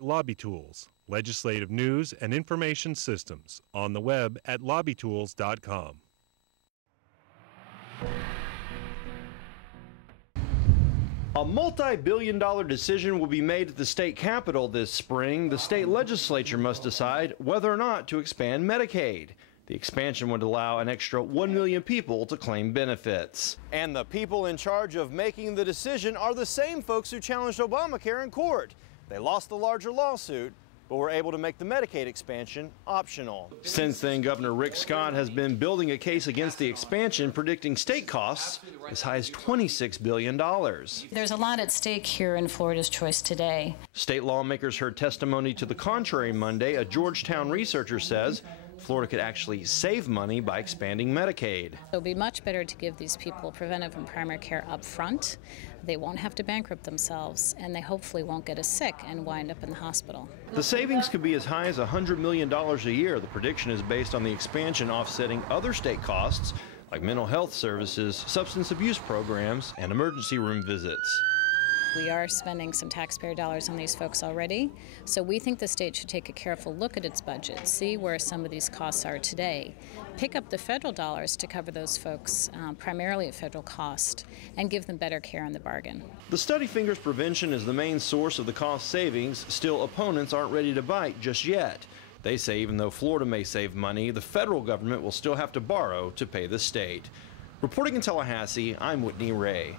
Lobby Tools, legislative news and information systems, on the web at lobbytools.com. A multi-billion-dollar decision will be made at the state capitol this spring. The state legislature must decide whether or not to expand Medicaid. The expansion would allow an extra 1 million people to claim benefits. And the people in charge of making the decision are the same folks who challenged Obamacare in court. They lost the larger lawsuit, but were able to make the Medicaid expansion optional. Since then, Governor Rick Scott has been building a case against the expansion, predicting state costs as high as $26 billion. There's a lot at stake here in Florida's choice today. State lawmakers heard testimony to the contrary Monday. A Georgetown researcher says Florida could actually save money by expanding Medicaid. It would be much better to give these people preventive and primary care up front. They won't have to bankrupt themselves, and they hopefully won't get as sick and wind up in the hospital. The savings could be as high as $100 million a year. The prediction is based on the expansion offsetting other state costs like mental health services, substance abuse programs, and emergency room visits. We are spending some taxpayer dollars on these folks already, so we think the state should take a careful look at its budget, see where some of these costs are today, pick up the federal dollars to cover those folks primarily at federal cost, and give them better care in the bargain. The study fingers prevention is the main source of the cost savings. Still, opponents aren't ready to bite just yet. They say even though Florida may save money, the federal government will still have to borrow to pay the state. Reporting in Tallahassee, I'm Whitney Ray.